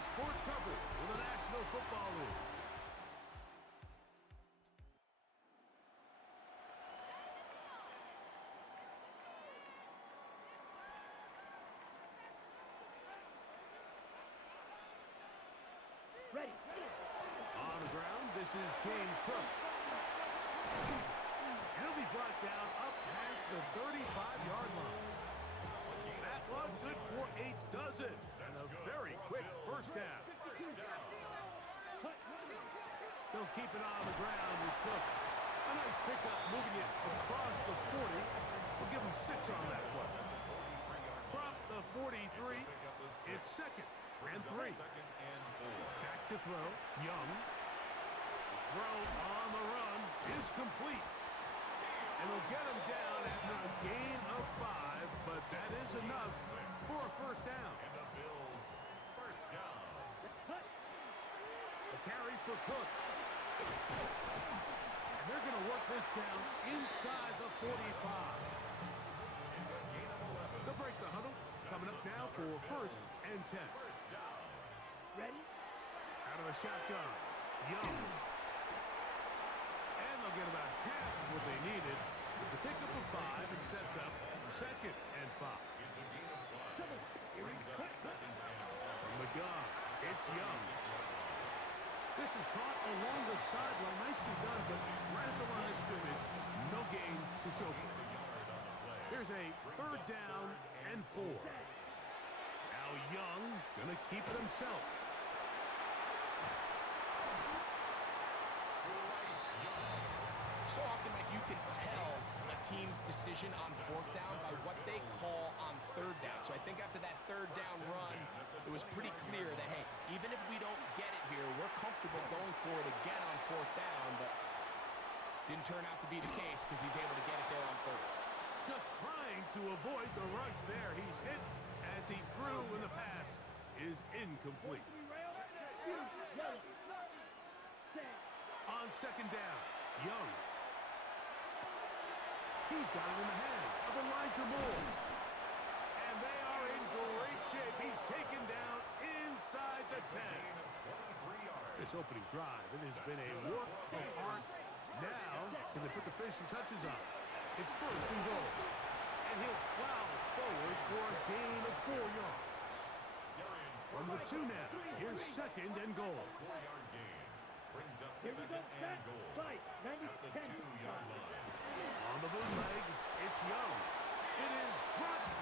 sports coverage in the National Football League. Ready. On the ground, this is James Cook. He'll be brought down up past the 35-yard line. That one good for a dozen and a very quick first down. They'll keep it on the ground with Cook. A nice pickup moving it across the 40. We'll give him 6 on that play. From the 43, it's second and 3. Back to throw. Young. Throw on the run is complete. And he'll get him down after a gain of 5, but that is enough for a first down. And the Bills first down. A carry for Cook. And they're going to work this down inside the 45. It's a gain of 11. They'll break the huddle. Coming up now for first and 10. First down. Ready. Out of the shotgun. Young. And they'll get about half of what they needed. It's a pickup of 5 and sets up second and 5. It's a gain of 5. Brings up second and 5. From the gun, it's Young. This is caught along the sideline. Nicely done, but right at the line of scrimmage. No gain to show for it. Here's a third down and 4. Now Young gonna keep it himself. So often, Mike, you can tell a team's decision on fourth down by what they call on third down. So I think after that third down run, it was pretty clear that, hey, even if we don't get it here, we're comfortable going for it again on fourth down, but didn't turn out to be the case because he's able to get it there on third. Just trying to avoid the rush there. He's hit as he threw, and the pass is incomplete. On second down, Young. He's got it in the hands of Elijah Moore. And they are in great shape. He's taken down inside the 10. This opening drive, it has been a work of art. Now, can they put the finishing touches on? It's first and goal. And he'll plow forward for a gain of 4 yards. From the 2 now, here's second and goal. 4-yard gain. Brings up Here we second go. and goal. Fight. At the 2-yard line. On the bootleg, it's Young. It is Broughton.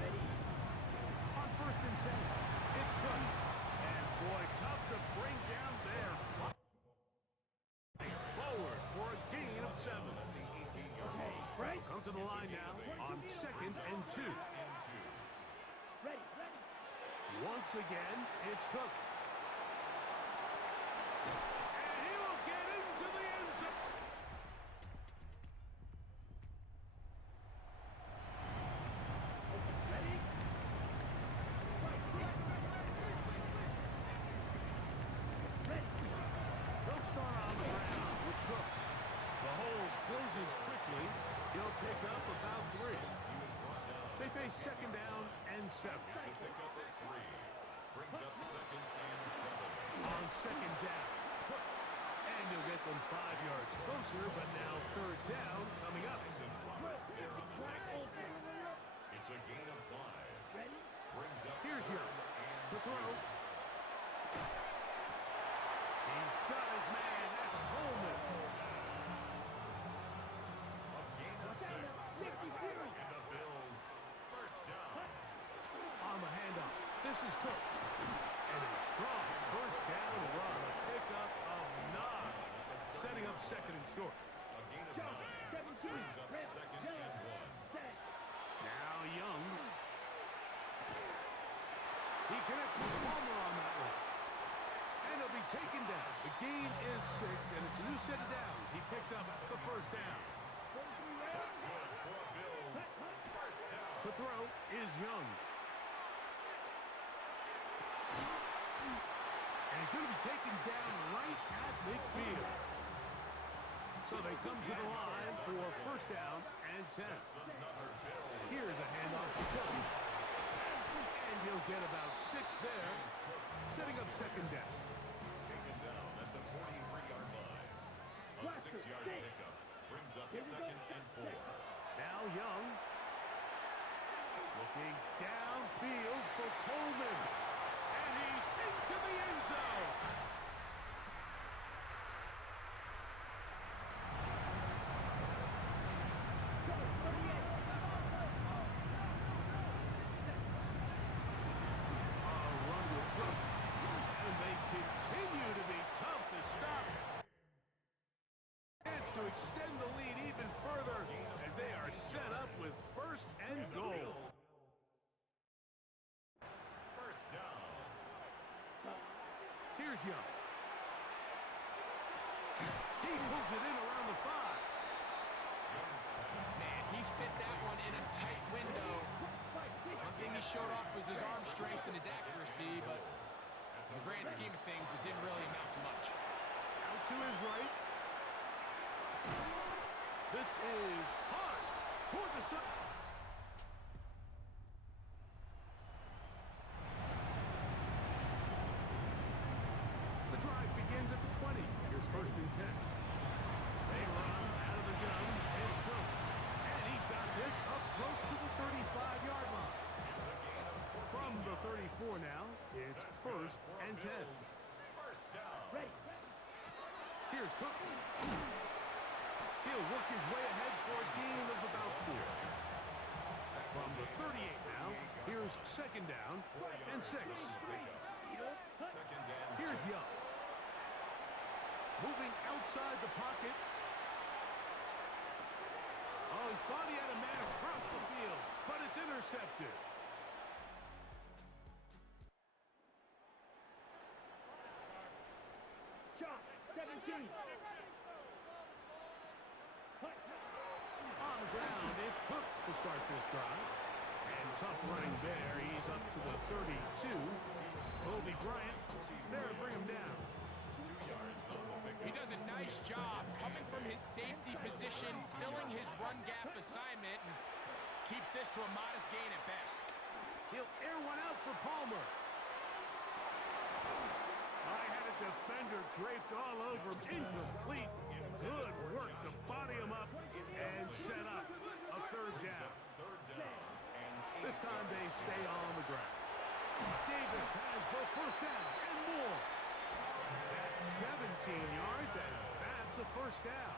Ready. On first and 10, it's Cook. And boy, tough to bring down there. Forward for a gain of 7. Okay. Right. Come to the line now on second and 2. Ready. Once again, it's Cook. And he will get into the end zone. Ready. Ready. They'll start on the ground with Cook. The hole closes quickly. He'll pick up about 3. They face second down and 7. It's a pickup at 3. Brings up second and 7. On second down, Cook. And he'll get them 5 yards closer, but now third down coming up. It's a gain of 5. Ready. Brings up Here's third Young and to throw. He's got his man. That's Coleman. a gain of 6. And the Bills first down. On the handoff, this is Cook. And a strong first down run. A pickup of 9. Setting up second and short. A gain of 9. Brings up second and 1. Now Young. He connects with Palmer on that one. And he'll be taken down. The gain is 6, and it's a new set of downs. He picked up the first down. That's good for Bills. First down. To throw is Young. And he's going to be taken down right at midfield. So they come to the line for first down and 10. Here's a handoff to Cook. And he'll get about 6 there, setting up second down. Taken down at the 43-yard line. A 6-yard pickup brings up second and 4. Now Young. Looking downfield for Coleman. And he's into the end zone. To extend the lead even further as they are set up with first and goal. First down. Here's Young. He pulls it in around the 5. Man, he fit that one in a tight window. One thing he showed off was his arm strength and his accuracy, but in the grand scheme of things, it didn't really amount to much. Out to his right. This is hard toward the side. The drive begins at the 20. Here's first and 10. They run out of the gun. It's Cook. And he's got this up close to the 35-yard line. From the 34 now, it's first and 10. First down. Ready. Here's Cook. He'll work his way ahead for a gain of about 4. From the 38 now, here's second down and 6. Second down. Here's Young. Moving outside the pocket. Oh, he thought he had a man across the field, but it's intercepted. Shot. 17. On the ground, it's Cook to start this drive. And tough running there. He's up to the 32. Kobe Bryant there to bring him down. 2 yards on the pickup. He does a nice job coming from his safety position, filling his run gap assignment, and keeps this to a modest gain at best. He'll air one out for Palmer. I had a defender draped all over him. Incomplete. Good work to body him up and set up a third down. Third down. And This time they stay on the ground. Davis has the first down and more. That's 17 yards, and that's a first down.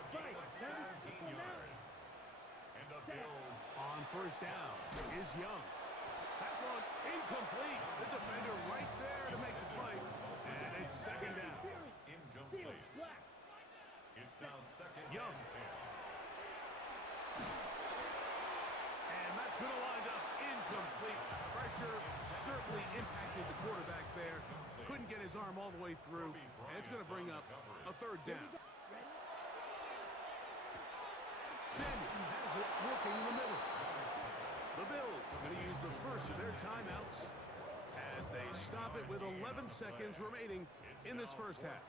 a gain of 17 yards. And the Bills On first down is Young. That one incomplete. The defender right there to make the play. And it's second down. incomplete. It's now second Young. and 10. And that's going to wind up incomplete. Pressure certainly impacted the quarterback there. Couldn't get his arm all the way through. And it's going to bring up a third down. Samuel has it working in the middle. The Bills going to use the first of their timeouts as they stop it with 11 seconds remaining in this first half.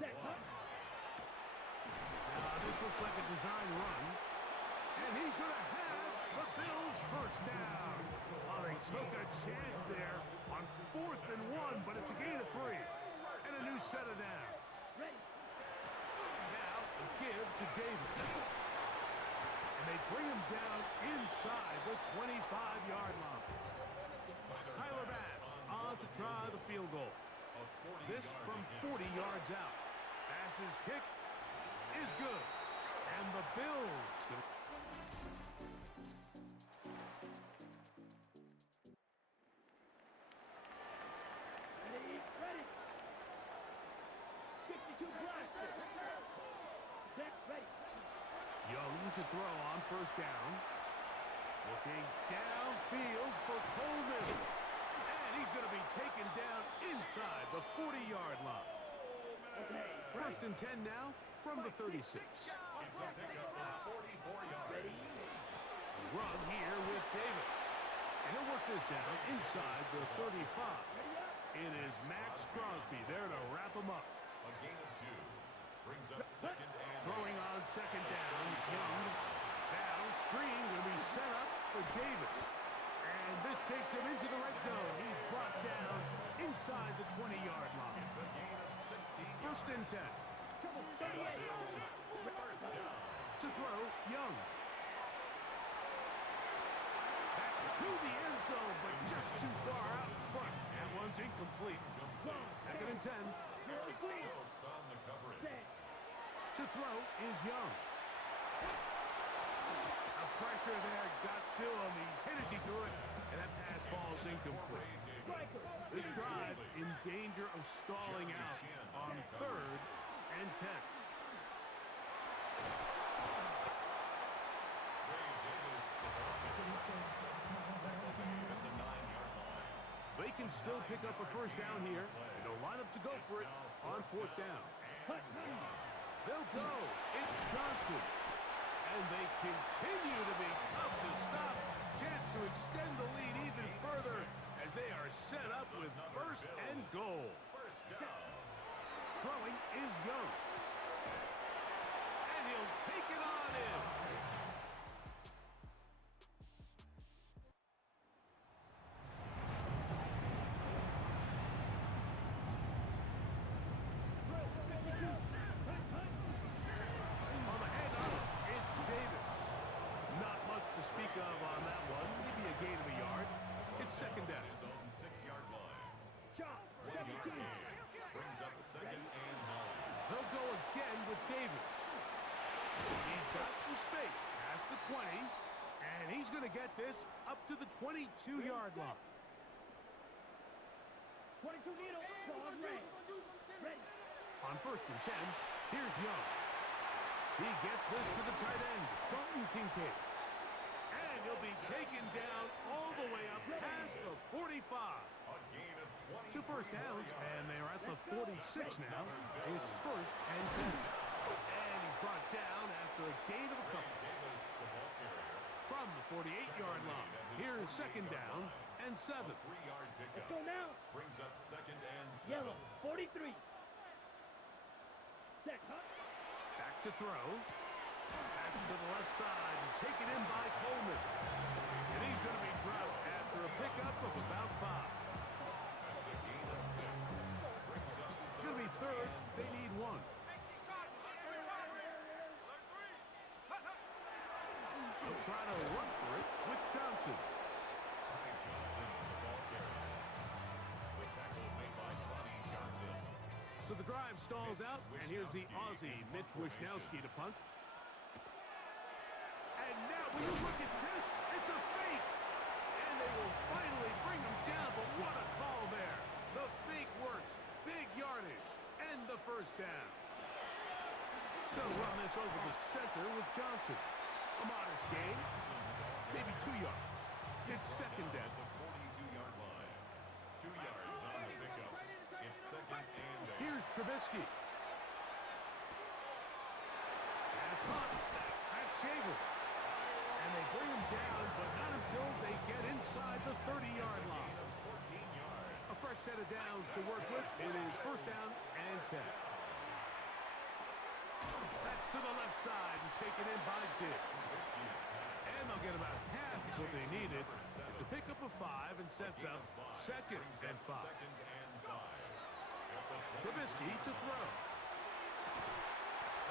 Now this looks like a design run. And he's going to have the Bills first down. Oh, they took a chance there on 4th and 1, but it's a gain of 3. And a new set of downs. Now a give to Davis. And they bring him down inside the 25-yard line. Tyler Bass on to try the field goal. This from 40 yards out. Bass's kick is good. And the Bills go. Ready. 62 blaster. Ready. Young to throw on first down. Looking downfield for Coleman. And he's going to be taken down inside the 40-yard line. First and 10 now from the 36. It's a pickup of 44 yards. Run here with Davis. And he'll work this down inside the 35. It is Max Crosby there to wrap him up. A gain of 2 brings up second and Throwing on second down, Young. Now, screen will be set up for Davis. And this takes him into the red zone. He's brought down inside the 20-yard line. it's a gain of 16 First and 10. Trouble 38. First down. To throw, Young. That's to the end zone, but just too far out in front. That one's incomplete. Second and 10. Stokes on the coverage. Set. To throw is Young. A pressure there got to him. He's hit as he threw it, and that pass falls incomplete. Striker. This drive in danger of stalling out on third and 10. They can still pick up a first down here, and they'll line up to go for it on fourth down. They'll go. It's Johnson. And they continue to be tough to stop. Chance to extend the lead even further as they are set up with first and goal. First down. Throwing is Young. And he'll take it on in. On the handoff, it's Davis. Not much to speak of on that one. Maybe a gain of a yard. It's second down. His own 6-yard line. Shot. 1 yard 17. gain. Brings up second and 9. They'll go again with Davis. He's got some space past the 20, and he's going to get this up to the 22-yard line. 22 meter. Ball ready. Ready. On first and 10, here's Young. He gets this to the tight end, Dalton Kincaid. And he'll be taken down all the way up past the 45. A gain of 20. 2 first downs, and they're at the 46 now. It's first and 10. And he's brought down after a gain of a couple. Davis, the ball carrier. From the 48-yard line, here's second down and 7. 3-yard Let's pickup. go now. Brings up second and 7. Yellow. 43. Set. Back to throw. Back to the left side and taken in by Coleman. And he's going to be dropped after a pickup of about 5. That's a gain of 6. Brings up It's going to be third. They need 1. They'll try to run for it with Johnson. Ty Johnson, the ball carrier. The tackle made by Bonnie Johnson. So the drive stalls out, and here's the Aussie, Mitch Wishnowski, to punt. And now, when you look at this, it's a fake. And they will finally bring him down, but what a call there. The fake works. Big yardage. And the first down. They'll run this over the center with Johnson. A modest gain. Maybe 2 yards. It's second down. The 42-yard line. 2 yards on the pickup. It's second and 8. Here's Trubisky. Pass caught. That's Shavers. And they bring him down, but not until they get inside the 30-yard line. 14 yards. A fresh set of downs to work with. It is first down and 10. That's to the left side and taken in by Diggs. And they'll get about half of what they needed. It's a pickup of 5 and sets up second and 5. Second and 5. Trubisky to throw.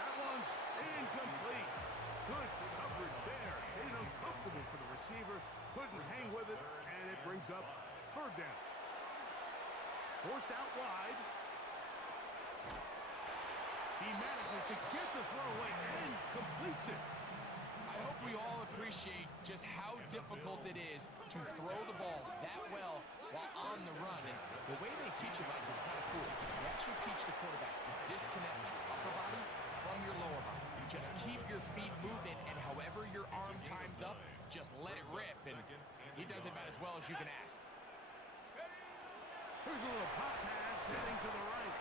That one's incomplete. Good coverage there. Made it uncomfortable for the receiver. Couldn't hang with it, and it brings up third down. Forced out wide. He manages to get the throw away and completes it. I hope we all appreciate just how difficult it is to throw the ball that well while on the run. And the way they teach it, Mike, is kind of cool. They actually teach the quarterback to disconnect your upper body from your lower body. Just keep your feet moving, and however your arm times up, just let it rip. And he does it about as well as you can ask. Here's a little pop pass heading to the right.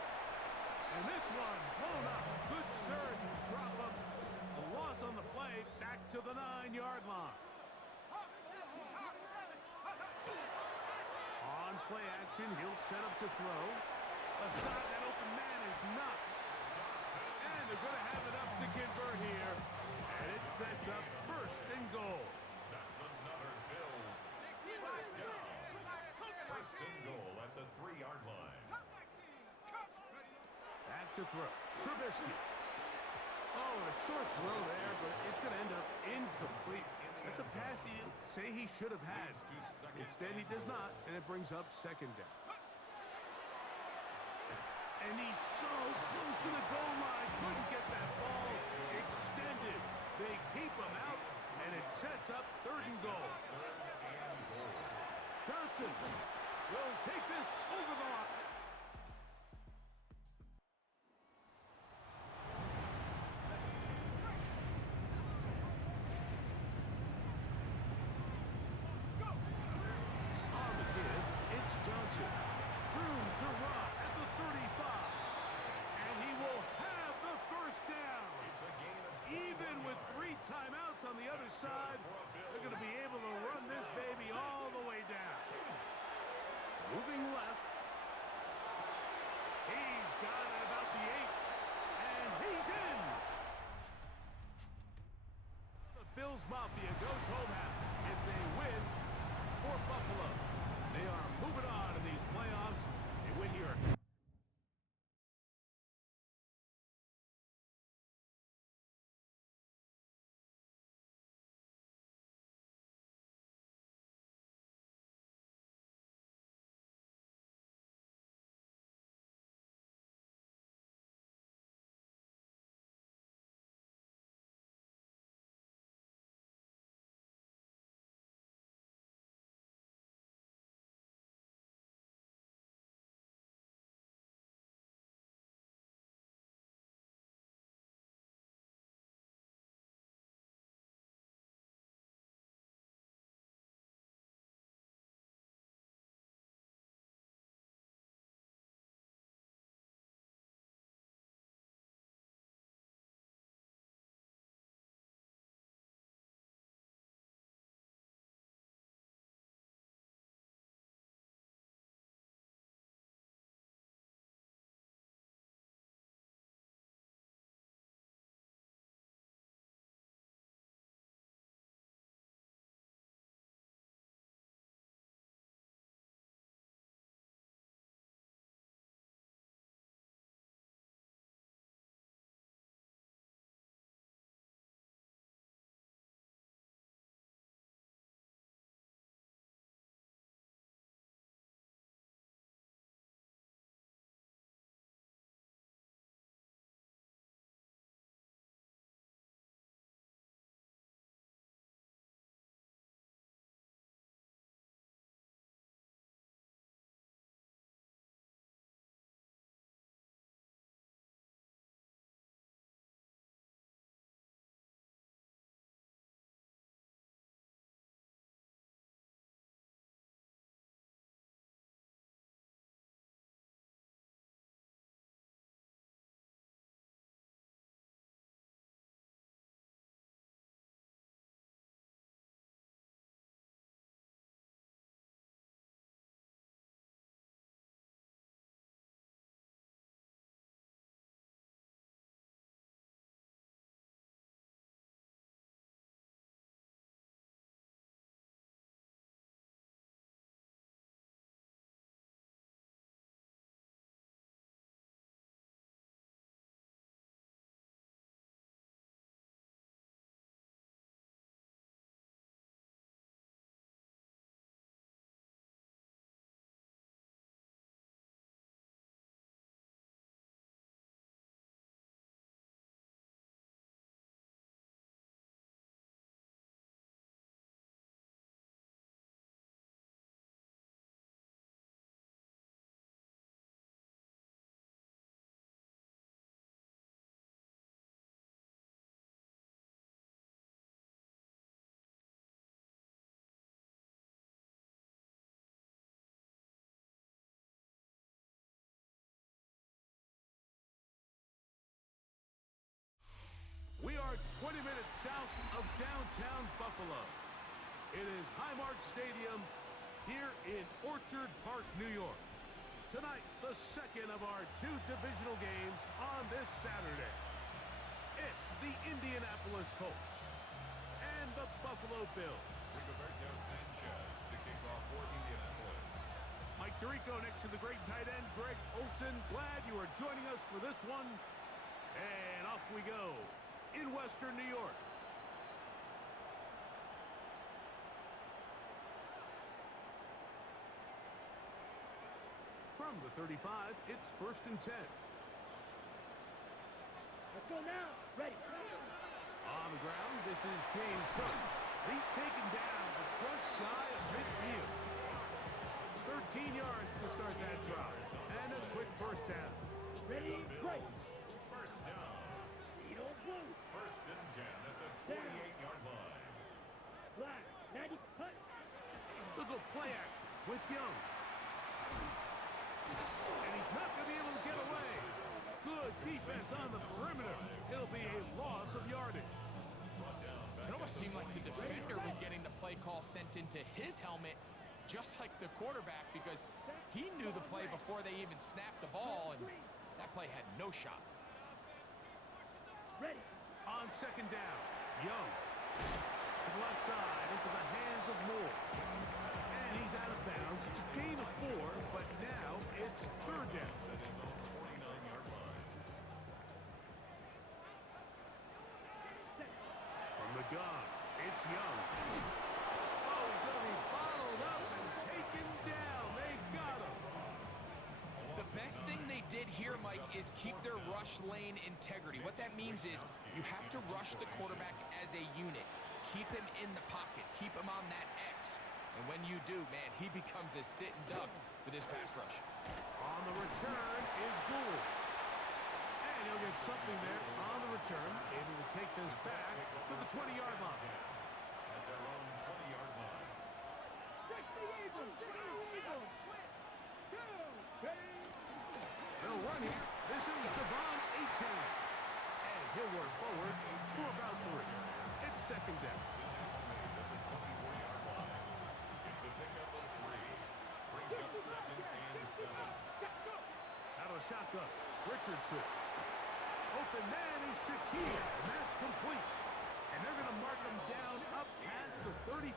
And this one blown up. Good surge and drop up. A loss on the play back to the 9-yard line. On play action, he'll set up to throw. Aside that open man is Knox. And they're going to have it sets up first and goal. That's another Bills first down. First and goal at the 3-yard line. Back to throw. Trubisky. Oh, a short throw there, but it's going to end up incomplete. That's a pass he'll say he should have had. Instead, he does not, and it brings up second down. And he's so close to the goal line. Couldn't get that ball extended. They keep him out, and it sets up third and goal. Johnson will take this over the line. On the give, it's Johnson. Room to run at the 35. And he will have the first down. It's a gain of Even with 3 timeouts on the other side, they're going to be able to run this baby all the way down. Moving left. He's got it about the 8. And he's in. The Bills Mafia goes home happy. It's a win for Buffalo. They are moving on in these playoffs. They win here. We are 20 minutes south of downtown Buffalo. It is Highmark Stadium here in Orchard Park, New York. Tonight, the second of our 2 divisional games on this Saturday. It's the Indianapolis Colts the Buffalo Bills. Rigoberto Sanchez to kick off for Indianapolis. Mike Tirico next to the great tight end, Greg Olsen. Glad you are joining us for this one. And off we go in Western New York. From the 35, it's 1st and 10. Let's go now. Ready. On the ground, this is James Cook. He's taken down, but just shy of midfield. 13 yards to start that drive. And a quick first down. Ready. Right. First down. Eagle blue. 1st and 10 at the 48-yard line. Black. 90. Hut. Look at play action with Young. And he's not going to be able to get away. Good defense on the perimeter. It'll be a loss of yardage. It almost seemed like the defender was getting the play call sent into his helmet, just like the quarterback, because he knew the play before they even snapped the ball, and that play had no shot. Ready. On 2nd down, Young to the left side into the hands of Moore. And he's out of bounds. It's a gain of 4, but now it's 3rd down. That is on the 49-yard line. From the gun, it's Young. Oh, he's going to be bottled up and taken down. They got him. The best thing they did here, Mike, is keep their rush lane integrity. What that means is you have to rush the quarterback as a unit. Keep him in the pocket. Keep him on that X. And when you do, man, he becomes a sitting duck for this pass rush. On the return is Gould. And he'll get something there on the return. Able to take this back to the 20-yard line. At their own 20-yard line. Check the Eagles. Eagles. Go. Ready. They'll run here. This is Devon Achane. And he'll work forward for about 3. It's 2nd down. At the 24-yard line. It's a pickup of 3. Brings up 2nd and 7. Out of the shotgun, Richardson. Open man is Shakir, and that's complete. And they're going to mark him down up past the 35.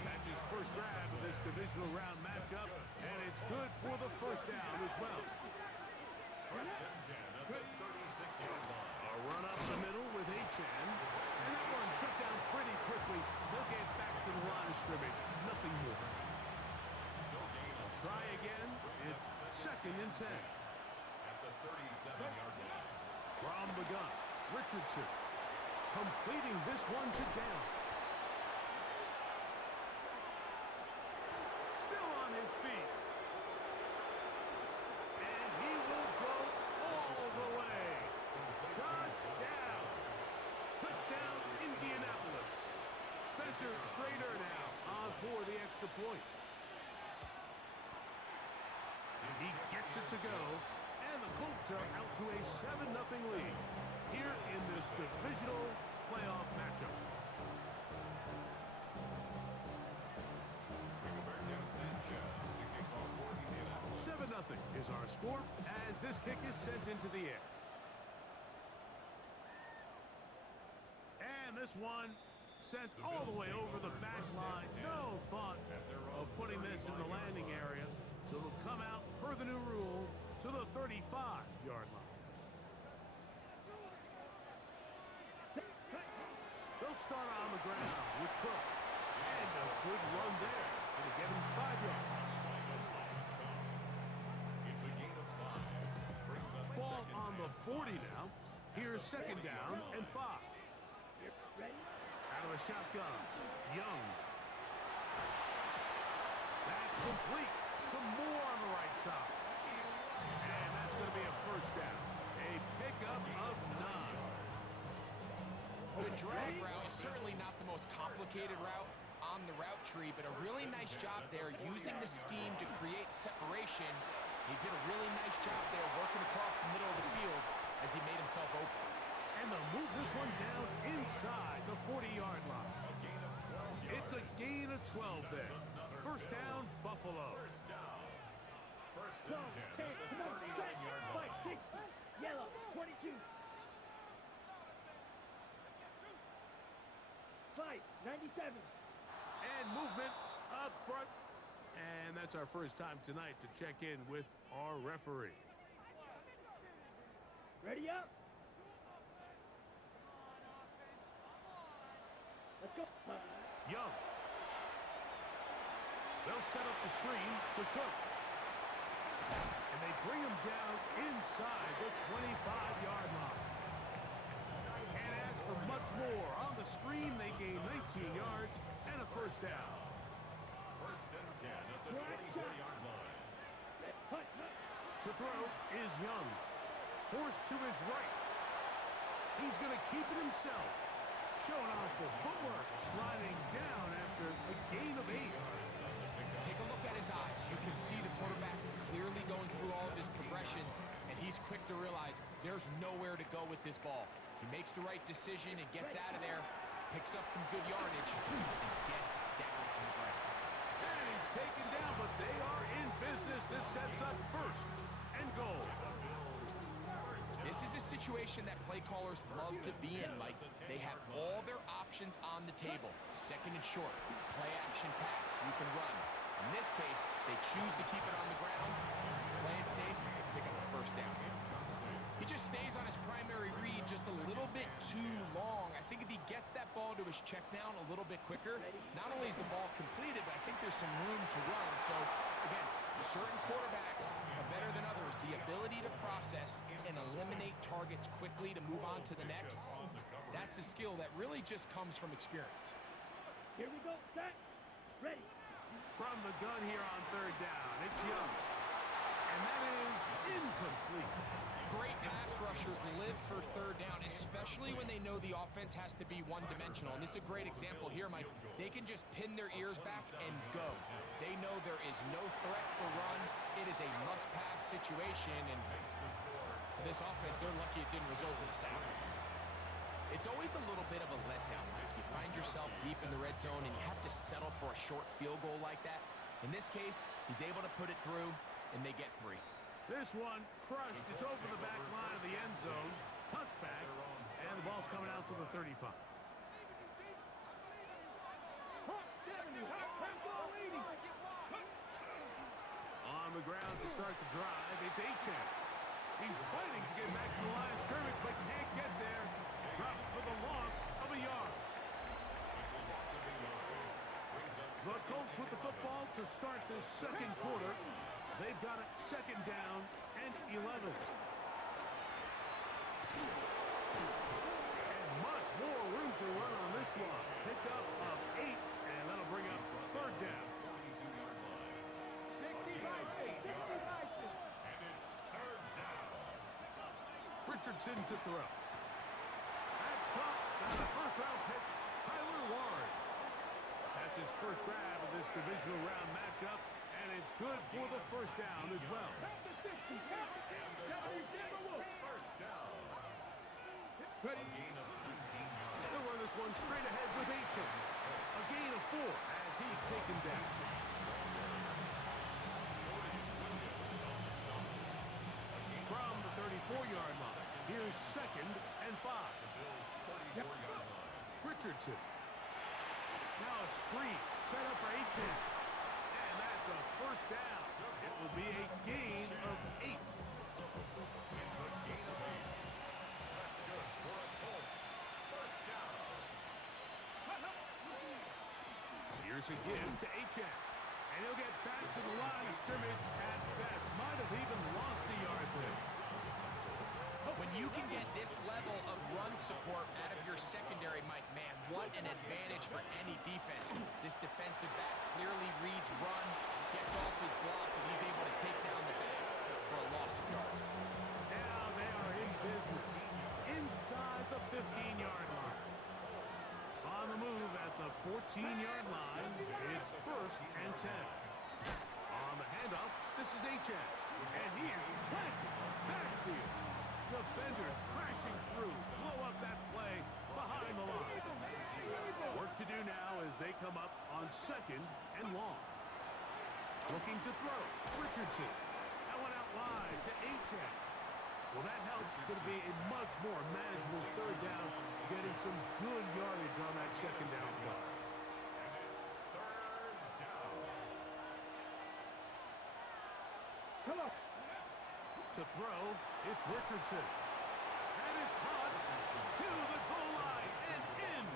That's his first grab of this divisional round matchup, and it's good for the first down as well. 1st and 10 at the 36-yard line. A run up the middle with Achan, and that one shut down pretty quickly. They'll get back to the line of scrimmage, nothing more. No gain on Try again, it's 2nd and 10. at the 37-yard line. From the gun, Richardson completing this one to Downs. Still on his feet. And he will go all the way. Touchdown. Touchdown, Indianapolis. Spencer Schrader now on for the extra point. He gets it to go. And the Colts are out to a 7-0 lead here in this divisional playoff matchup. Rigoberto Sanchez to kick off for Indianapolis. 7-0 is our score as this kick is sent into the air. And this one sent all the way over the back line. No thought of putting this in the landing area. So it'll come out per the new rule to the 35-yard line. They'll start on the ground with Cook. And a good run there. It'll get him 5 yards. It's a gain of 5. Brings up Ball 2nd on the 40 now. Here's 2nd down and 5. Ready. Out of the shotgun, Young. That's complete. Some more on the right side. And that's going to be a first down. A pickup of 9. The drag route is certainly not the most complicated route on the route tree, but a really nice job there using the scheme to create separation. He did a really nice job there working across the middle of the field as he made himself open. And they'll move this one down inside the 40-yard line. It's a gain of 12 there. First down, Buffalo. First Go. and 10 Okay. at the Come on. 39-yard line. 5, 6. Yellow. 22. 5, 97. And movement up front. And that's our first time tonight to check in with our referee. Ready up. Let's go. Young. They'll set up the screen to Cook. And they bring him down inside the 25-yard line. Can't ask for much more. On the screen, they gain 19 yards and a first down. First and 10 at the 24-yard line. Hut. To throw is Young. Forced to his right. He's going to keep it himself. Showing off the footwork. Sliding down after a gain of 8. Take a look at his eyes. You can see the quarterback clearly going through all of his progressions, and he's quick to realize there's nowhere to go with this ball. He makes the right decision and gets out of there, picks up some good yardage, and gets down on the ground. And he's taken down, but they are in business. This sets up first and goal. This is a situation that play callers love to be in, Mike. They have all their options on the table. Second and short, play action pass, you can run. In this case, they choose to keep it on the ground, play it safe, pick up the first down. He just stays on his primary read just a little bit too long. I think if he gets that ball to his check down a little bit quicker, not only is the ball completed, but I think there's some room to run. So, again, certain quarterbacks are better than others. The ability to process and eliminate targets quickly to move on to the next, that's a skill that really just comes from experience. Here we go. Set. Ready. From the gun here on third down, it's Young. And that is incomplete. Great pass rushers live for third down, especially when they know the offense has to be one-dimensional. And this is a great example here, Mike. They can just pin their ears back and go. They know there is no threat for run. It is a must-pass situation, and for this offense, they're lucky it didn't result in a sack. It's always a little bit of a letdown, Mike. You find yourself deep in the red zone, and you have to settle for a short field goal like that. In this case, he's able to put it through, and they get 3. This one crushed. It's over the back line of the end zone. Touchback. And the ball's coming out to the 35. Hot 70. Hot ball 80. On the ground to start the drive, it's Achane. He's fighting to get back to the line of scrimmage, but can't get there. Dropped for the loss of a yard. The Colts with the football to start this second quarter. They've got it second down and 11. And much more room to run on this one. Pickup of 8, and that'll bring up third down. 60 Bison. 60 Bison. And it's third down. Richardson to throw. That's caught by the first-round pick, Tyler Ward. That's his first grab of this divisional round matchup, and it's good for the first down as well. Count the 60. Count the 60. First down. Ready. Gain of 13 yards. They'll run this one straight ahead with Achane. A gain of 4 as he's taken down. From the 34-yard line, here's second and 5. Bills' 34-yard line. Richardson. Now a screen set up for Achane. And that's a first down. It will be a gain of 8. It's a gain of 8. That's good for a Colts. First down. Here's a give to Achane. And he'll get back to the line of scrimmage at best. Might have even lost a yard there. When you can get this level of run support out of your secondary, Mike, man, what an advantage for any defense. This defensive back clearly reads run, gets off his block, and he's able to take down the back for a loss of yards. Now they are in business inside the 15-yard line. On the move at the 14-yard line, it's first and 10. On the handoff, this is Achane, and he is planted backfield. Defenders crashing through, blow up that play behind the line. Work to do now as they come up on second and long. Looking to throw, Richardson. That one out wide to Achane. Well, that helps. It's going to be a much more manageable third down getting getting some good yardage on that second down play. And it's third down. Come on. To throw, it's Richardson. And is caught to the goal line and in.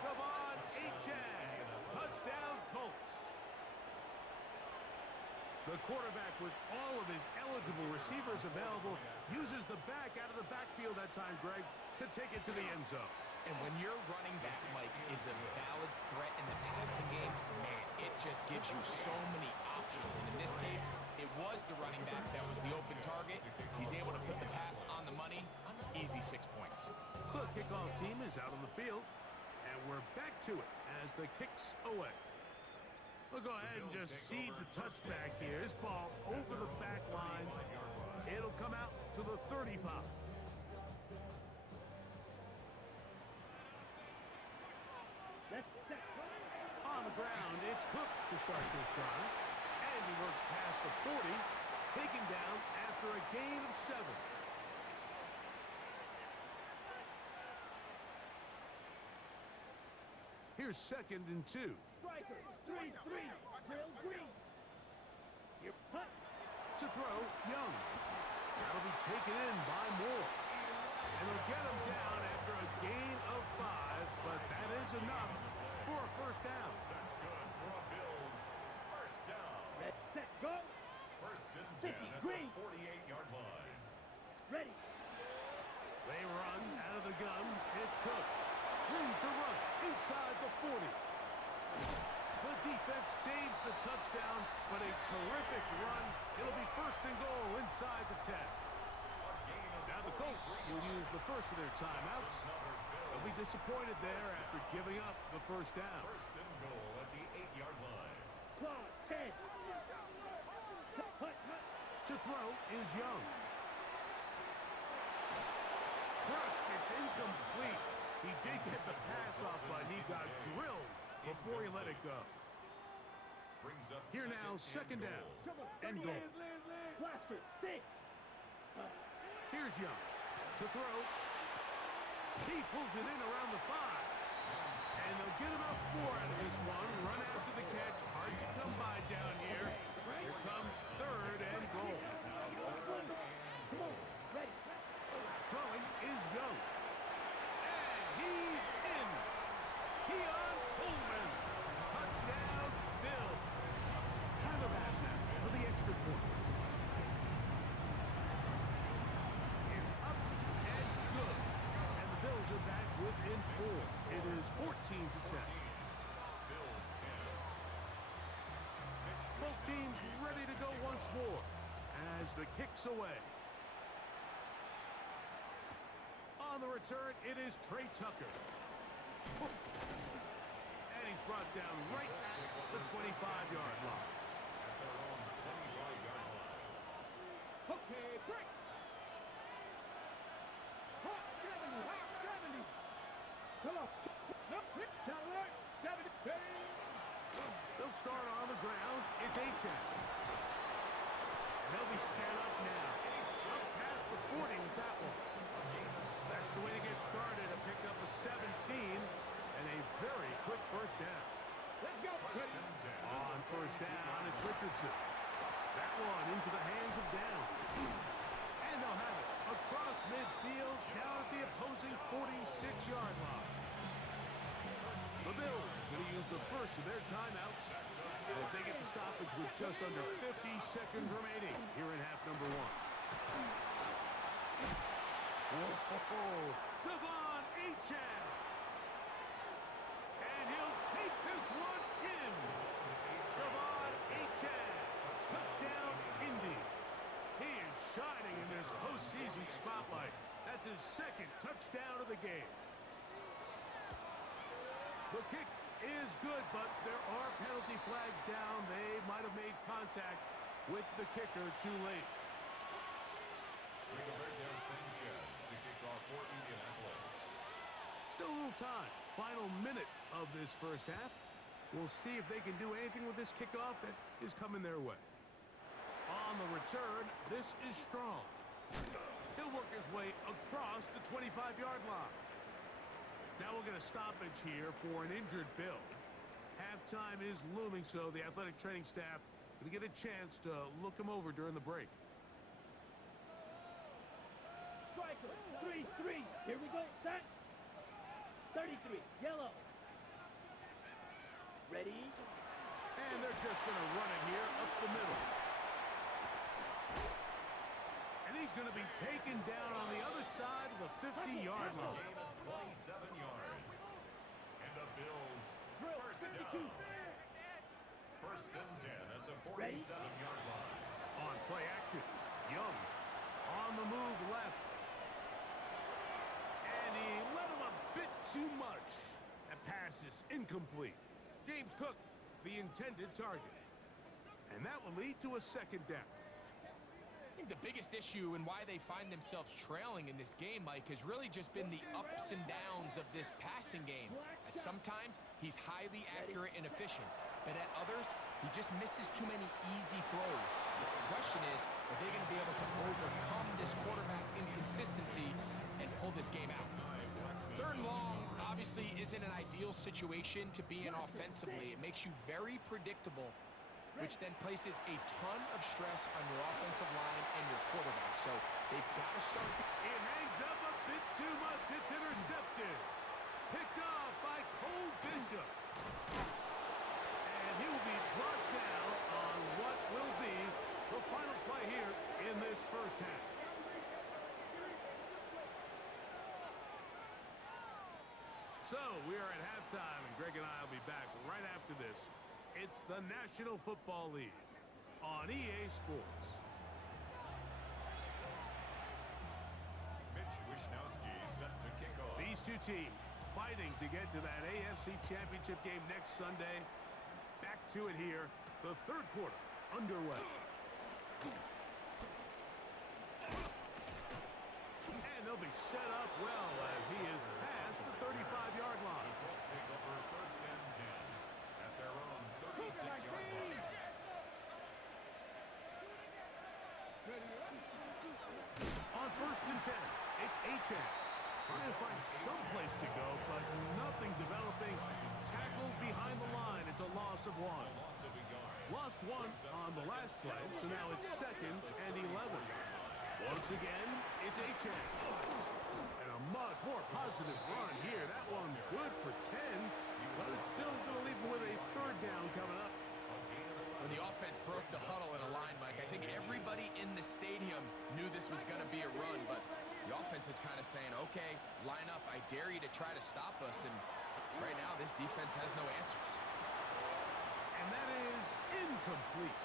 Devon Achane. Touchdown, Colts. The quarterback, with all of his eligible receivers available, uses the back out of the backfield that time, Greg, to take it to the end zone. And when your running back, Mike, is a valid threat in the passing game, man, it just gives you so many options. And in this case, it was the running back that was the open target. He's able to put the pass on the money. Easy 6 points. The kickoff team is out on the field, and we're back to it as the kick's away. We'll go ahead and just seed the touchback here. This ball over the back line. It'll come out to the 35. On the ground, it's Cook to start this drive. And he works past the 40, taken down after a gain of 7. Here's 2nd and 2. Striker. 3-3. Trail green. Your punt. To throw, Young. That'll be taken in by Moore. And they'll get him down after a gain of 5, but that is enough for a first down. That's good for a Bills first down. Red, set, go. First and 10 Mickey at Green. the 48-yard line. Ready. They run out of the gun. It's Cook. Room to run inside the 40. The defense saves the touchdown, but a terrific run. It'll be first and goal inside the 10. Now the Colts will use the first of their timeouts. They'll be disappointed there after giving up the first down. First and goal at the 8-yard line. Claw. 10. Punt. To throw is Young. Crushed, it's incomplete. He did get the pass off, but he got drilled before he let it go. Brings up Here now, second down and goal. Blaster. 6. Here's Young to throw. He pulls it in around the 5. And they'll get about 4 out of this one. Run after the catch. Hard to come by down here. Here comes 3rd and goal. Come on. Ready. Throwing is Young. And he's in. Keon Coleman. Touchdown, Bills. Tyler Bass now for the extra point. It's up and good. And the Bills are back within 4. It is 14-10. Bills 10. Both teams ready to go once more as the kick's away. On the return, it is Trey Tucker. And he's brought down right at the 25-yard line. At their own 25-yard line. Okay, break. Hot 70. Hot 70. Come on. Nope. Down right. 70. They'll start on the ground. It's Achane. And they'll be set up now. Up past the 40 with that one. That's the way to get started. A pickup of 17 and a very quick first down. Let's go. First and 10. On first down, it's Richardson. That one into the hands of Down. And they'll have it across midfield down at the opposing 46-yard line. The Bills going to use the first of their timeouts as they get the stoppage with just under 50 seconds remaining here in half number 1. Whoa! Devon Achane! And he'll take this one in. Devon Achane. Touchdown, Indians. He is shining in this postseason spotlight. That's his 2nd touchdown of the game. The kick is good, but there are penalty flags down. They might have made contact with the kicker too late. Rigoberto Sanchez to kick off for Indianapolis. Still a little time. Final minute of this first half. We'll see if they can do anything with this kickoff that is coming their way. On the return, this is Strong. He'll work his way across the 25-yard line. Now we'll get a stoppage here for an injured Bill. Halftime is looming, so the athletic training staff going to get a chance to look him over during the break. Striker, 3-3. Here we go. Set. 33. Yellow. Ready? And they're just going to run it here up the middle. And he's going to be taken down on the other side of the 50-yard line. Gain of 27 yards. And the Bills Drill, first 52. down. First and 10 at the Ready? 47-yard line. On play action, Young on the move left. And he let him a bit too much. That pass is incomplete. James Cook, the intended target. And that will lead to a second down. I think the biggest issue and why they find themselves trailing in this game, Mike, has really just been the ups and downs of this passing game. At sometimes, he's highly accurate and efficient, but at others, he just misses too many easy throws. The question is, are they going to be able to overcome this quarterback inconsistency and pull this game out? Third and long obviously isn't an ideal situation to be in offensively. It makes you very predictable, which then places a ton of stress on your offensive line and your quarterback. So they've got to start. It hangs up a bit too much. It's intercepted. Picked off by Cole Bishop. And he will be brought down on what will be the final play here in this first half. So we are at halftime, and Greg and I will be back right after this. It's the National Football League on EA Sports. Mitch Wishnowsky set to kick off. These two teams fighting to get to that AFC Championship game next Sunday. Back to it here, the third quarter underway. And they'll be set up well as he is past the 35-yard line. Colts take over first and 10 at their own 36-yard line. On first and 10, it's Achane. Trying to find some place to go, but nothing developing. Tackled behind the line. It's a loss of one. Loss of a yard. Lost one on the last play, so now it's second and 11. Once again, it's Achane. And a much more positive run here. That one good for 10, but it's still going to leave him with a third down coming up. When the offense broke the huddle in a line, Mike, I think everybody in the stadium knew this was going to be a run, but the offense is kind of saying, okay, line up, I dare you to try to stop us, and right now this defense has no answers. And that is incomplete.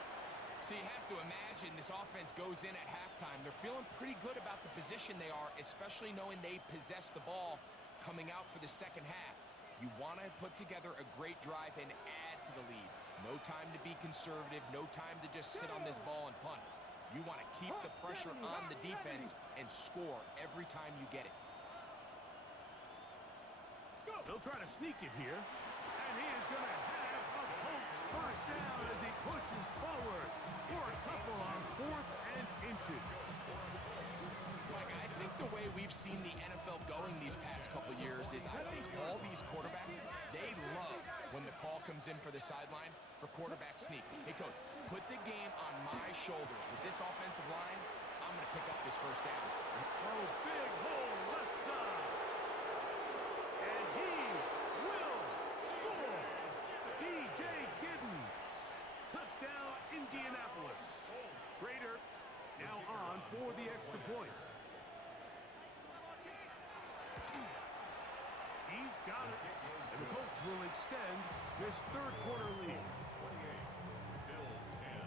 So you have to imagine this offense goes in at halftime. They're feeling pretty good about the position they are, especially knowing they possess the ball coming out for the second half. You want to put together a great drive and add to the lead. No time to be conservative, no time to just sit on this ball and punt. You want to keep the pressure on the defense and score every time you get it. They'll try to sneak it here, and he is going to have a Colts first down as he pushes forward for a couple on fourth and inches. Mike, I think the way we've seen the NFL going these past couple years is I think all these quarterbacks, they love when the call comes in for the sideline for quarterback sneak. Hey, coach, put the game on my shoulders. With this offensive line, I'm going to pick up this first down. Oh, big hole left side. And he will score. DJ Giddens. Touchdown, Indianapolis. Prater now on for the extra point. He's got it. And the Colts will extend this third quarter lead. 28, Bills 10.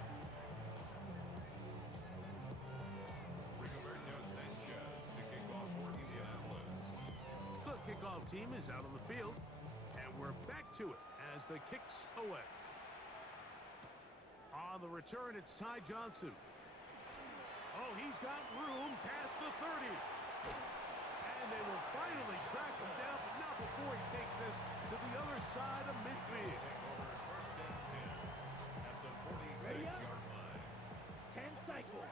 Rigoberto Sanchez to kick off for Indianapolis. The kickoff team is out on the field, and we're back to it as the kicks away. On the return, it's Ty Johnson. Oh, he's got room past the 30. And they will finally track him down, but not before he takes this to the other side of midfield. Take over first and 10 at the 46-yard line. 10 cycles.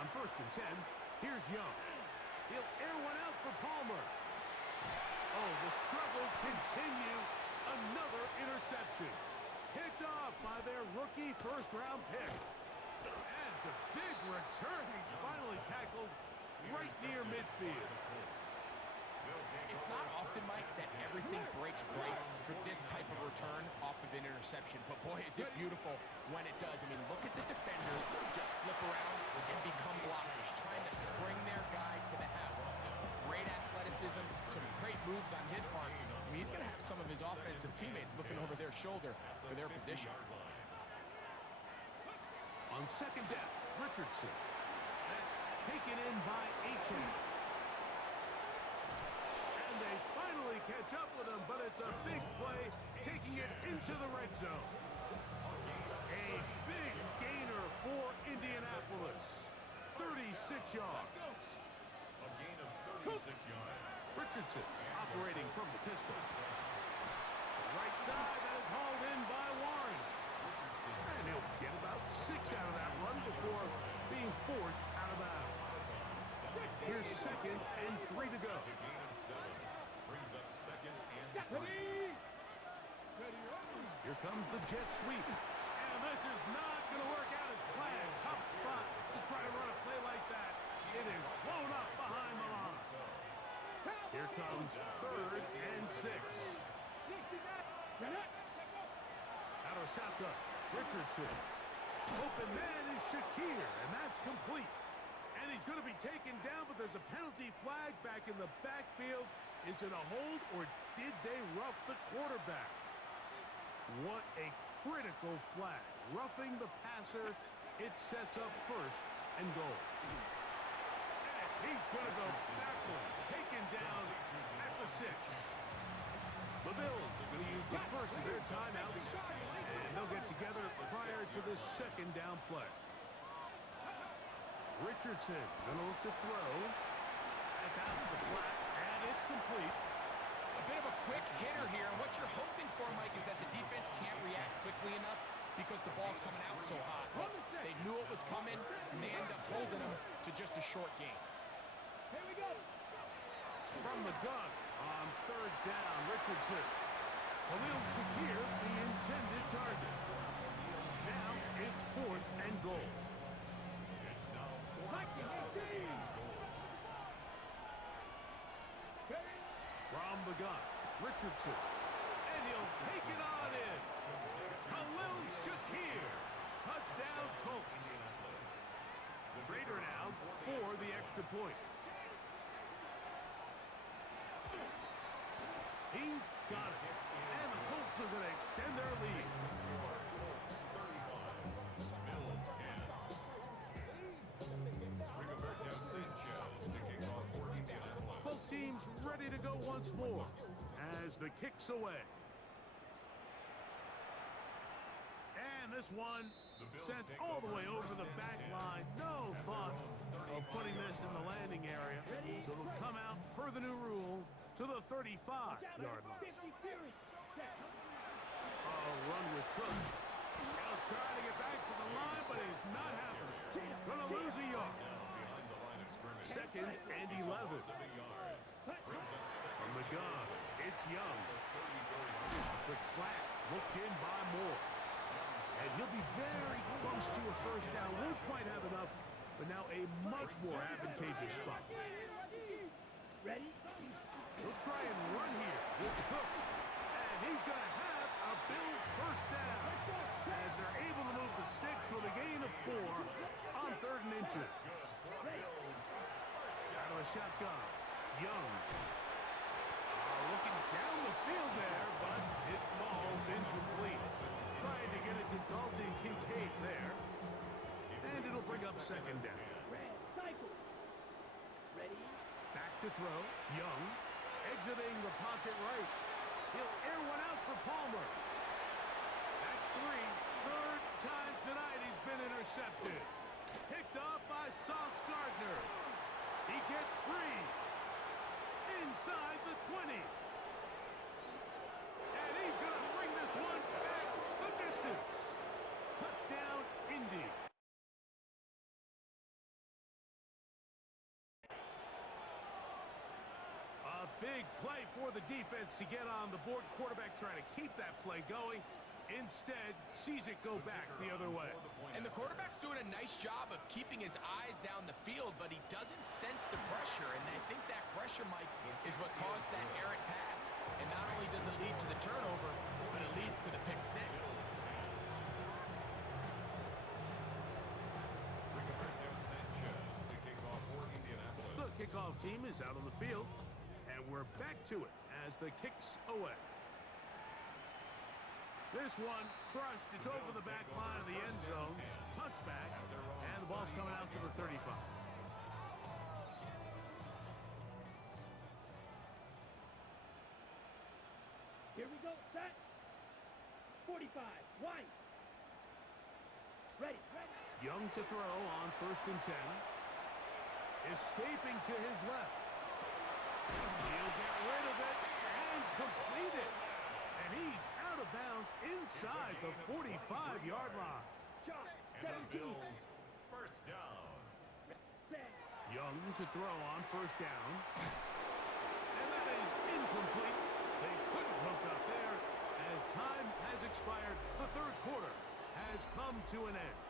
On first and 10, here's Young. He'll air one out for Palmer. Oh, the struggles continue. Another interception. Picked off by their rookie first-round pick. And it's a big return. He's finally tackled right near midfield. It's not often, Mike, that everything breaks right for this type of return off of an interception. But, boy, is it beautiful when it does. I mean, look at the defenders just flip around and become blockers, trying to spring their guy to the house. Great athleticism, some great moves on his part. I mean, he's going to have some of his offensive teammates looking over their shoulder for their position. On second down, Richardson. That's taken in by Achane. And they finally catch up with him, but it's a big play, taking it into the red zone. A big gainer for Indianapolis. 36 yards. A gain of 36 yards. Richardson operating from the pistol. The right side, that is hauled in by Warren. And he'll get about 6 out of that run before being forced out of bounds. Here's 2nd and 3 to go. A gain of 7. Brings up 2nd and 3. Here comes the jet sweep. And this is not going to work out as planned. Tough spot to try to run a play like that. It is blown up behind the line. Here comes 3rd and 6. Out of shotgun, Richardson. Open man is Shakir, and that's complete. And he's going to be taken down, but there's a penalty flag back in the backfield. Is it a hold, or did they rough the quarterback? What a critical flag. Roughing the passer, it sets up 1st and goal. And he's going to go backwards, taken down at the 6. The Bills going to use the first of their timeouts, and they'll get together prior to the 2nd down play. Richardson going to look to throw. That's out to the flat, and it's complete. A bit of a quick hitter here. What you're hoping for, Mike, is that the defense can't react quickly enough because the ball's coming out so hot. They knew it was coming, and they end up holding them to just a short gain. Here we go. From the gun on 3rd down, Richardson. Khalil Shakir, the intended target. Now it's 4th and goal. It's now 4th Mikey, down. indeed. From the gun, Richardson. And he'll take it on in. Khalil Shakir. Touchdown, Colts. Rader now for the extra point. He's got it. And the Colts are going to extend their lead. Bills 10. Rigoberto Sanchez to kick off for Indianapolis. Both teams ready to go once more as the kick's away. And this one sent all the way over the back line. No thought of putting this in the landing area. So it'll come out per the new rule to the 35-yard line. 50 Fury. Run with Cook. He'll try to get back to the line, but it's not happening. Gonna lose a yard. Behind the line of scrimmage. 2nd and 11. 7 yards. Brings up 2nd. From the gun, it's Young. Quick slant, looked in by Moore. And he'll be very close to a 1st down. Won't quite have enough, but now a much more advantageous spot. Ready? He'll try and run here with Cook. And he's going to have a Bills 1st down as they're able to move the sticks with a gain of 4 on 3rd and inches. Out of a shotgun, Young. Looking down the field there, but it falls incomplete. Trying to get it to Dalton Kincaid there. And it'll bring up 2nd down. Red. Cycle. Ready? Back to throw. Young exiting the pocket right. He'll air one out for Palmer. That's 3. 3rd time tonight he's been intercepted. Picked off by Sauce Gardner. He gets free. Inside the 20. And he's going to bring this one back the distance. Touchdown, Indy. Big play for the defense to get on the board. Quarterback trying to keep that play going. Instead, sees it go back the other way. And the quarterback's doing a nice job of keeping his eyes down the field, but he doesn't sense the pressure. And I think that pressure, Mike, is what caused that errant pass. And not only does it lead to the turnover, but it leads to the pick six. The kickoff team is out on the field, and we're back to it as the kick's away. This one crushed. It's over the back line of the end zone. Touchback, and the ball's coming out to the 35. Here we go, set. 45, White. Ready. Young to throw on 1st and 10. Escaping to his left. He'll get rid of it and complete it. And he's out of bounds inside the 45-yard line. Shot, And the 17. Bills, first down. Set. Young to throw on 1st down. And that is incomplete. They couldn't hook up there as time has expired. The 3rd quarter has come to an end.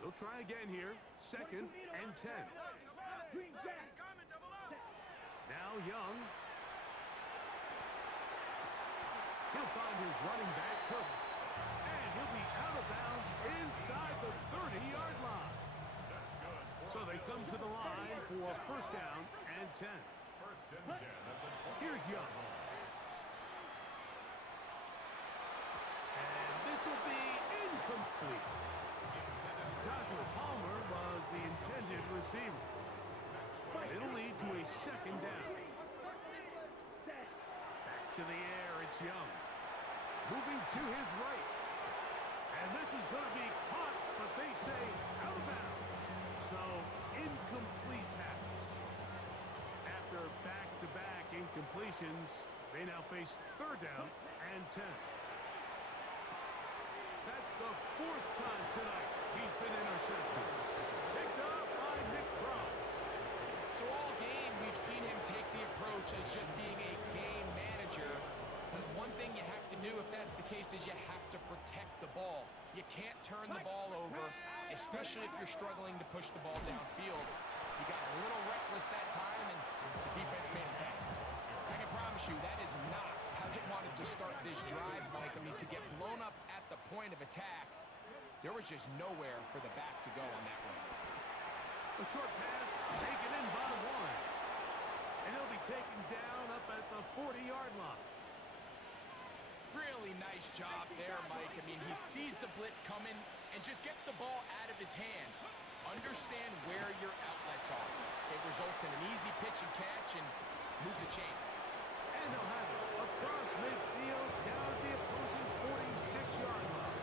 They'll try again here. 2nd and 10. Green jack. Now Young. He'll find his running back, Cooks. And he'll be out of bounds inside the 30-yard line. That's good. So they come to the line for 1st down and 10. First and 10 at the 20. Here's Young. And this will be incomplete. Joshua Palmer was the intended receiver. And it'll lead to a 2nd down. Set. Back to the air, it's Young. Moving to his right. And this is going to be caught, but they say out of bounds. So, incomplete pass. After back-to-back incompletions, they now face 3rd down and 10. That's the 4th time tonight he's been intercepted. Picked up by Nick Cross. So all game, we've seen him take the approach as just being a game manager. But one thing you have to do if that's the case is you have to protect the ball. You can't turn the ball over, especially if you're struggling to push the ball downfield. He got a little reckless that time, and the defense made it pay. I can promise you that is not how they wanted to start this drive, Mike. I mean, to get blown up at the point of attack, there was just nowhere for the back to go on that run. A short pass taken in by one. And he'll be taken down up at the 40-yard line. Really nice job there, Mike. I mean, he sees the blitz coming and just gets the ball out of his hands. Understand where your outlets are. It results in an easy pitch and catch and move the chains. And he'll have it across midfield down at the opposing 46-yard line.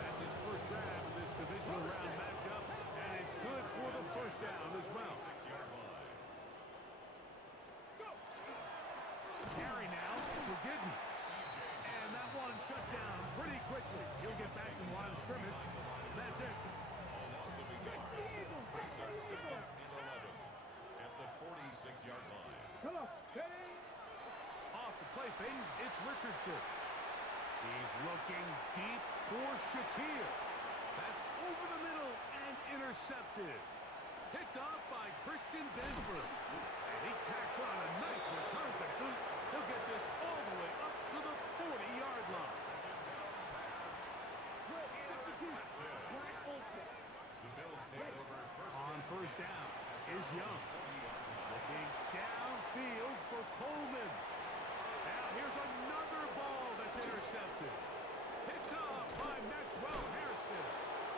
That's his first grab of this divisional round matchup, and it's good for the 1st down as well. 6-yard line. Carry now for Giddens. And that one shut down pretty quickly. He'll get back in line of scrimmage. That's it. A loss of a yard. Brings up 2nd and 11 at the 46-yard line. Come on, ready. Off the play fake, it's Richardson. He's looking deep for Shakir. That's over the middle and intercepted. Picked off by Christian Benford. And he tacks on a nice return to boot. He'll get this all the way up to the 40-yard line. The Bills take over On 1st down is Young. Looking downfield for Coleman. Now here's another ball that's intercepted. Picked off by Maxwell Hairston.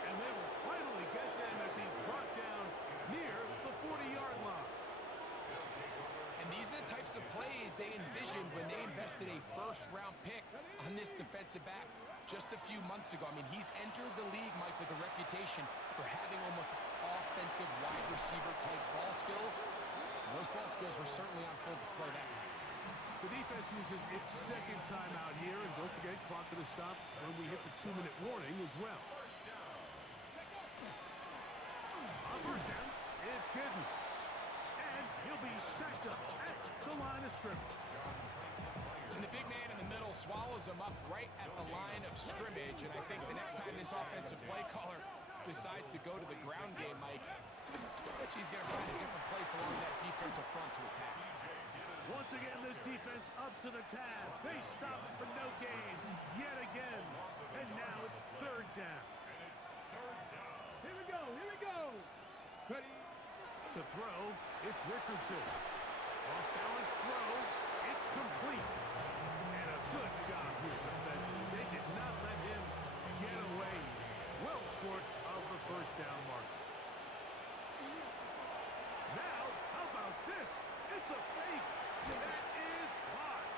And they will finally get to him as he's brought down near the 40-yard line. And these are the types of plays they envisioned when they invested a first-round pick on this defensive back just a few months ago. I mean, he's entered the league, Mike, with a reputation for having almost offensive wide receiver type ball skills. And those ball skills were certainly on full display that time. The defense uses its 2nd time out here, and don't forget, clock to the stop when we hit the 2-minute warning as well. On It's Giddens. And he'll be stacked up at the line of scrimmage. And the big man in the middle swallows him up right at the line of scrimmage. And I think the next time this offensive play caller decides to go to the ground game, Mike, I bet he's going to find a different place along that defensive front to attack. Once again, this defense up to the task. They stop it for no gain yet again. And now it's third down. Here we go. Here we go. Ready. To throw, it's Richardson. Off-balance throw, it's complete. And a good job here defensively. They did not let him get away. He's well short of the first down mark. Now, how about this? It's a fake. That is caught.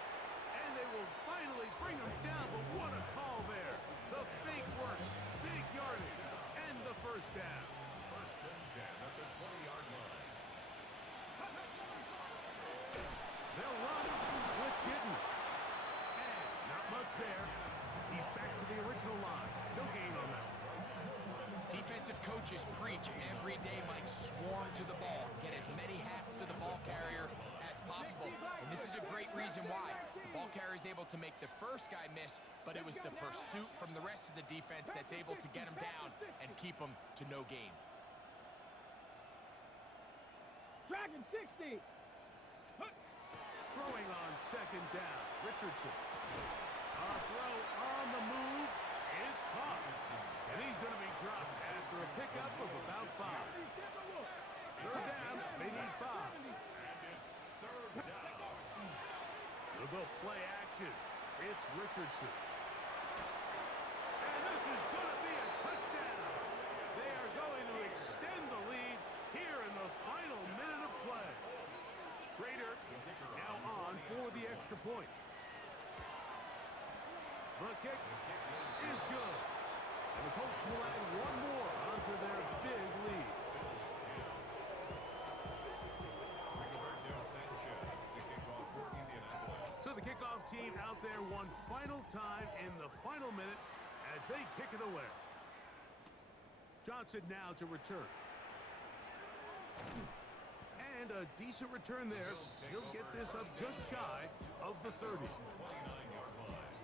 And they will finally bring him down, but what a call there. The fake works. Big yardage. And the first down. First and 10 at the 20-yard line. They'll run with Giddens. And not much there. He's back to the original line. No gain on that. Defensive coaches preach every day, Mike, swarm to the ball. Get as many hats to the ball carrier as possible. And this is a great reason why. The ball carrier is able to make the first guy miss, but it was the pursuit from the rest of the defense that's able to get him down and keep him to no gain. Dragon 60. Throwing on second down. Richardson. A throw on the move is caught. And he's going to be dropped after a pickup of about 5. Third down, they need 5. Third down. To the play action. It's Richardson. And this is going to be a touchdown. They are going to extend the lead here in the final minute of play. Trader now on for the extra point. The kick is good. And the Colts will add one more onto their big lead. Roberto Sanchez, the kickoff for Indianapolis. So the kickoff team out there one final time in the final minute as they kick it away. Johnson now to return. And a decent return there. He'll get this up just shy of the 30. 29-yard line.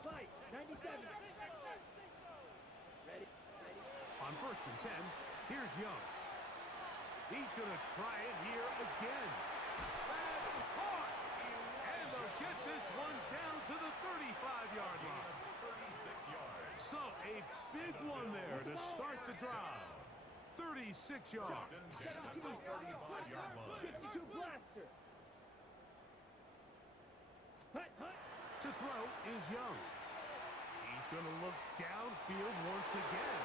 Fight. 97. Ready. On first and 10, here's Young. He's going to try it here again. That's caught. And they'll get this one down to the 35-yard line. 36 yards. So a big one there to start the drive. 36 yards. First and 10 at the 35-yard line. 52 blaster. Hut. To throw is Young. He's going to look downfield once again.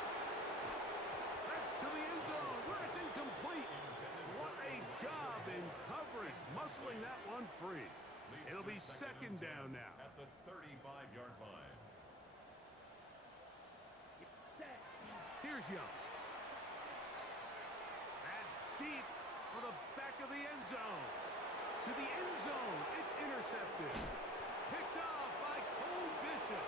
That's to the end zone where it's incomplete. What a job in coverage, muscling that one free. It'll be second down now. At the 35-yard line. Set. Here's Young. That's deep for the back of the end zone. To the end zone, it's intercepted. Picked off by Cole Bishop.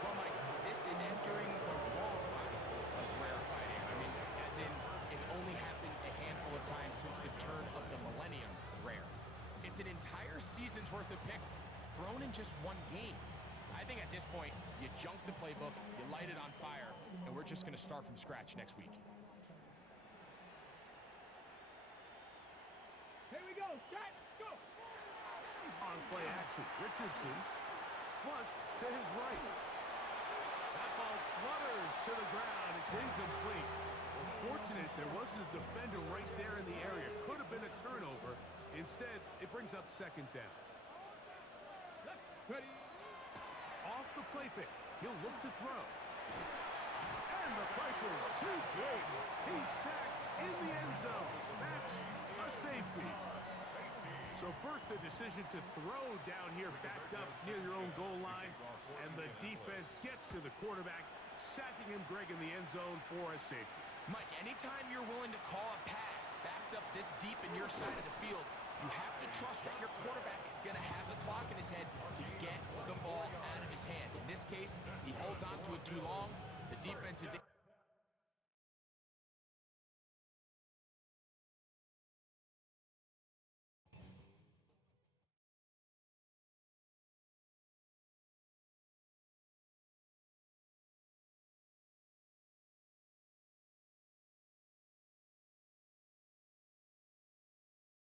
Well, Mike, this is entering the wrong kind of rare fighting. I mean, as in, it's only happened a handful of times since the turn of the millennium rare. It's an entire season's worth of picks thrown in just one game. I think at this point, you junk the playbook, you light it on fire, and we're just going to start from scratch next week. Here we go. Shot. Go. On play action, Richardson flushed to his right. That ball flutters to the ground. It's incomplete. Well, fortunate there wasn't a defender right there in the area. Could have been a turnover. Instead, it brings up second down. Ready. Off the play fake. He'll look to throw. And the pressure too big. He's sacked in the end zone. That's a safety. So first the decision to throw down here backed up near your own goal line. And the defense gets to the quarterback, sacking him, Greg, in the end zone for a safety. Mike, anytime you're willing to call a pass backed up this deep in your side of the field, you have to trust that your quarterback is going to have the clock in his head to get the ball out of his hand. In this case, he holds on to it too long. The defense is